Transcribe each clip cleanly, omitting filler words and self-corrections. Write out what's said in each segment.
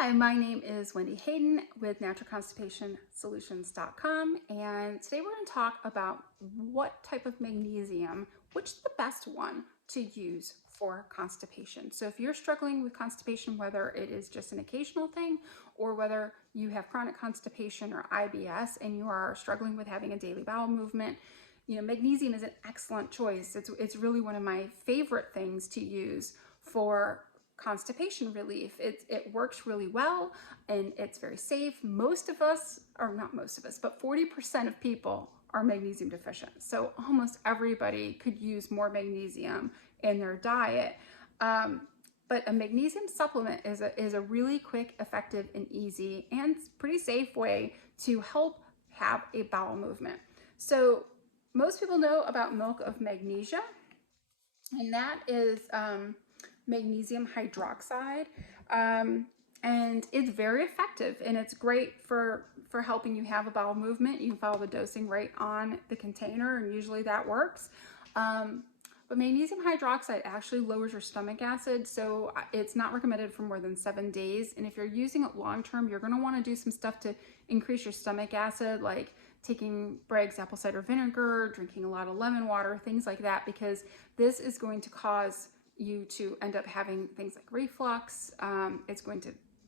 Hi, my name is Wendy Hayden with naturalconstipationsolutions.com, and today we're going to talk about what type of magnesium, which is the best one to use for constipation. So if you're struggling with constipation, whether it is just an occasional thing or whether you have chronic constipation or IBS and you are struggling with having a daily bowel movement, magnesium is an excellent choice. It's really one of my favorite things to use for constipation relief. It works really well and it's very safe. Most of us, or not most of us, but 40% of people are magnesium deficient. So almost everybody could use more magnesium in their diet. But a magnesium supplement is a really quick, effective, and easy and pretty safe way to help have a bowel movement. So most people know about milk of magnesia, and that is magnesium hydroxide, and it's very effective and it's great for helping you have a bowel movement. You can follow the dosing right on the container and usually that works. But magnesium hydroxide actually lowers your stomach acid, so it's not recommended for more than 7 days. And if you're using it long term, you're going to want to do some stuff to increase your stomach acid, like taking Bragg's apple cider vinegar, drinking a lot of lemon water, things like that, because this is going to cause you to end up having things like reflux.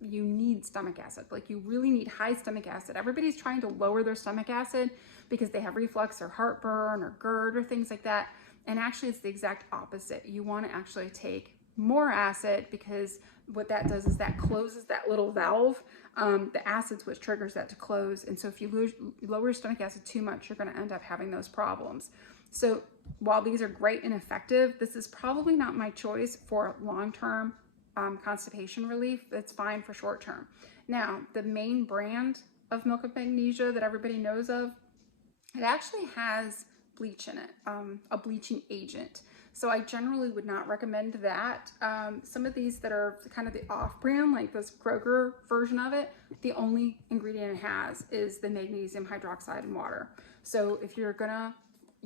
You need stomach acid. Like, you really need high stomach acid. Everybody's trying to lower their stomach acid because they have reflux or heartburn or GERD or things like that. And actually it's the exact opposite. You want to actually take more acid, because what that does is that closes that little valve. The acid's what triggers that to close. And so if you lower your stomach acid too much, you're going to end up having those problems. So while these are great and effective, this is probably not my choice for long-term constipation relief. It's fine for short-term. Now, the main brand of milk of magnesia that everybody knows of, it actually has bleach in it, a bleaching agent. So I generally would not recommend that. Some of these that are kind of the off-brand, like this Kroger version of it, the only ingredient it has is the magnesium hydroxide and water. So if you're gonna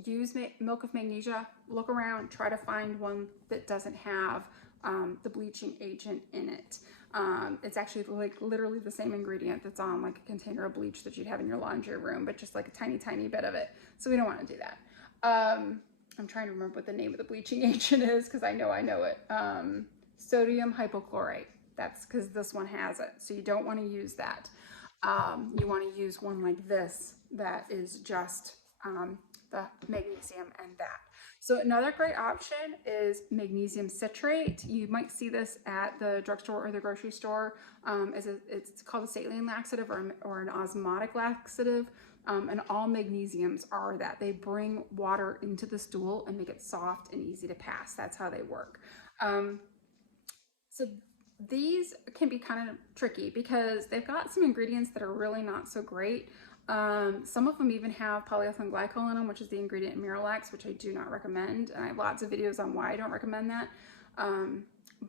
use milk of magnesia, look around, try to find one that doesn't have the bleaching agent in it. It's actually like literally the same ingredient that's on like a container of bleach that you'd have in your laundry room, but just like a tiny bit of it. So we don't want to do that. I'm trying to remember what the name of the bleaching agent is, because I know it. Sodium hypochlorite. That's because this one has it. So you don't want to use that. You want to use one like this that is just the magnesium and that. So another great option is magnesium citrate. You might see this at the drugstore or the grocery store. It's called a saline laxative or an osmotic laxative. And all magnesiums are that. They bring water into the stool and make it soft and easy to pass. That's how they work. So these can be kind of tricky because they've got some ingredients that are really not so great. Some of them even have polyethylene glycol in them, which is the ingredient in Miralax, which I do not recommend. And I have lots of videos on why I don't recommend that.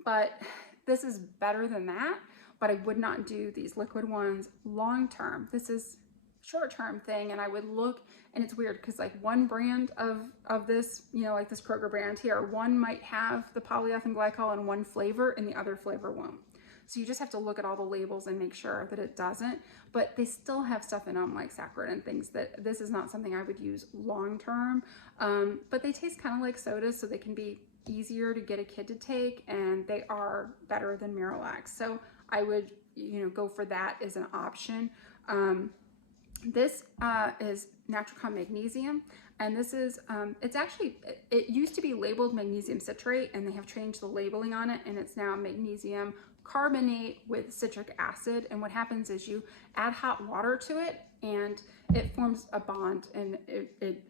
But this is better than that, but I would not do these liquid ones long term. This is short-term thing, and I would look, and it's weird because like one brand of this, like this Kroger brand here, one might have the polyethylene glycol in one flavor and the other flavor won't. So you just have to look at all the labels and make sure that it doesn't, but they still have stuff in them like saccharin and things that this is not something I would use long-term. But they taste kind of like sodas, so they can be easier to get a kid to take, and they are better than Miralax. So I would, go for that as an option. This is Naturalcon Magnesium, and this is, it used to be labeled magnesium citrate, and they have changed the labeling on it, and it's now magnesium carbonate with citric acid. And what happens is you add hot water to it, and it forms a bond, and it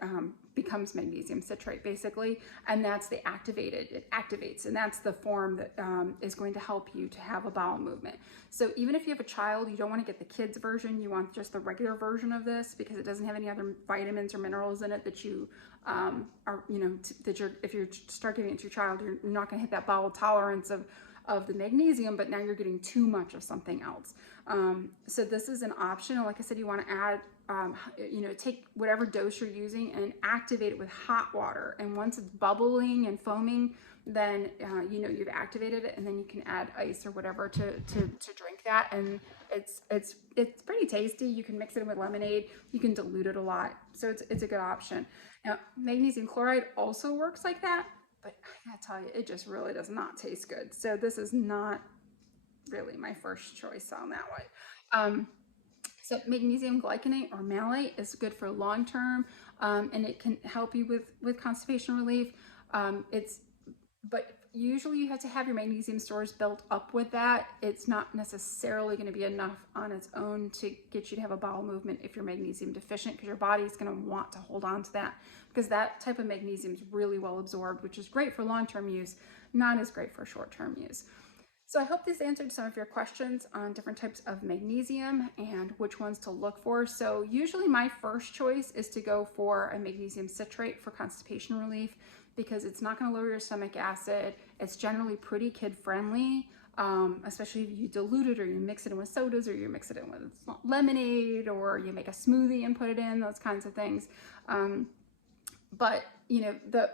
becomes magnesium citrate basically, and that's it activates, and that's the form that is going to help you to have a bowel movement. So even if you have a child, you don't want to get the kids version, you want just the regular version of this, because it doesn't have any other vitamins or minerals in it that you if you start giving it to your child, you're not going to hit that bowel tolerance of the magnesium, but now you're getting too much of something else. So this is an option. Like I said, you want to add, take whatever dose you're using and activate it with hot water. And once it's bubbling and foaming, then you know you've activated it, and then you can add ice or whatever to drink that, and it's pretty tasty. You can mix it in with lemonade. You can dilute it a lot, so it's a good option. Now, magnesium chloride also works like that, but I gotta tell you, it just really does not taste good. So this is not really my first choice on that one. So magnesium glyconate or malate is good for long term, and it can help you with constipation relief. But usually you have to have your magnesium stores built up with that. It's not necessarily going to be enough on its own to get you to have a bowel movement if you're magnesium deficient, because your body's going to want to hold on to that, because that type of magnesium is really well absorbed, which is great for long-term use, not as great for short-term use. So I hope this answered some of your questions on different types of magnesium and which ones to look for. So usually my first choice is to go for a magnesium citrate for constipation relief, because it's not going to lower your stomach acid. It's generally pretty kid friendly, especially if you dilute it or you mix it in with sodas, or you mix it in with lemonade, or you make a smoothie and put it in, those kinds of things. But you know, the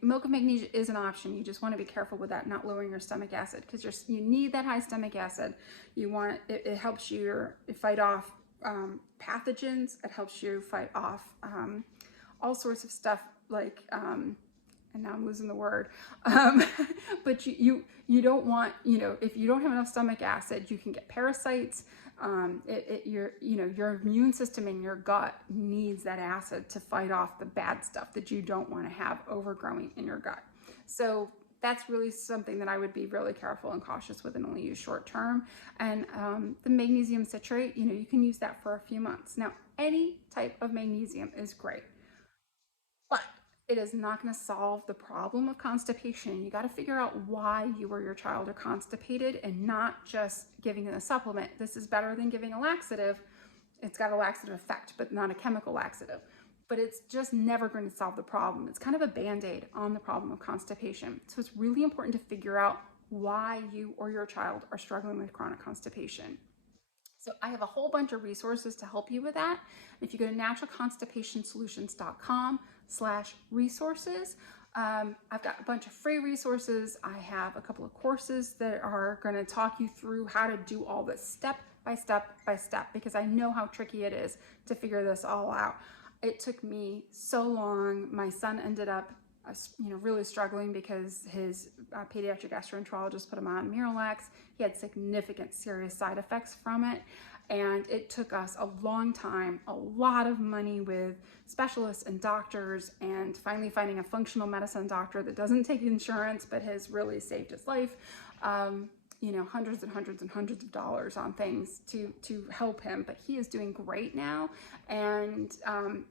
milk of magnesia is an option. You just want to be careful with that, not lowering your stomach acid, because you need that high stomach acid. You want it helps you fight off pathogens. It helps you fight off all sorts of stuff like and now I'm losing the word. But you don't want, you know, if you don't have enough stomach acid, you can get parasites. Your immune system in your gut needs that acid to fight off the bad stuff that you don't want to have overgrowing in your gut. So that's really something that I would be really careful and cautious with and only use short term. And the magnesium citrate, you know, you can use that for a few months. Now, any type of magnesium is great, but it is not going to solve the problem of constipation. You got to figure out why you or your child are constipated, and not just giving it a supplement. This is better than giving a laxative. It's got a laxative effect, but not a chemical laxative. But it's just never going to solve the problem. It's kind of a band-aid on the problem of constipation. So it's really important to figure out why you or your child are struggling with chronic constipation. So I have a whole bunch of resources to help you with that. If you go to naturalconstipationsolutions.com/resources, I've got a bunch of free resources. I have a couple of courses that are going to talk you through how to do all this step by step by step, because I know how tricky it is to figure this all out. It took me so long. My son ended up really struggling because his pediatric gastroenterologist put him on Miralax. He had significant serious side effects from it. And it took us a long time, a lot of money with specialists and doctors, and finally finding a functional medicine doctor that doesn't take insurance but has really saved his life. Hundreds and hundreds and hundreds of dollars on things to help him, but he is doing great now. And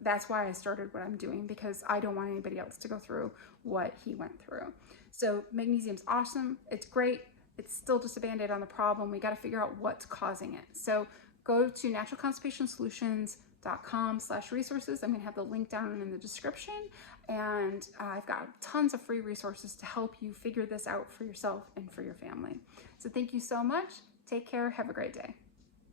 that's why I started what I'm doing, because I don't want anybody else to go through what he went through. So magnesium's awesome. It's great. It's still just a band-aid on the problem. We got to figure out what's causing it. So go to naturalconstipationsolutions.com/resources. I'm going to have the link down in the description. And I've got tons of free resources to help you figure this out for yourself and for your family. So thank you so much. Take care. Have a great day.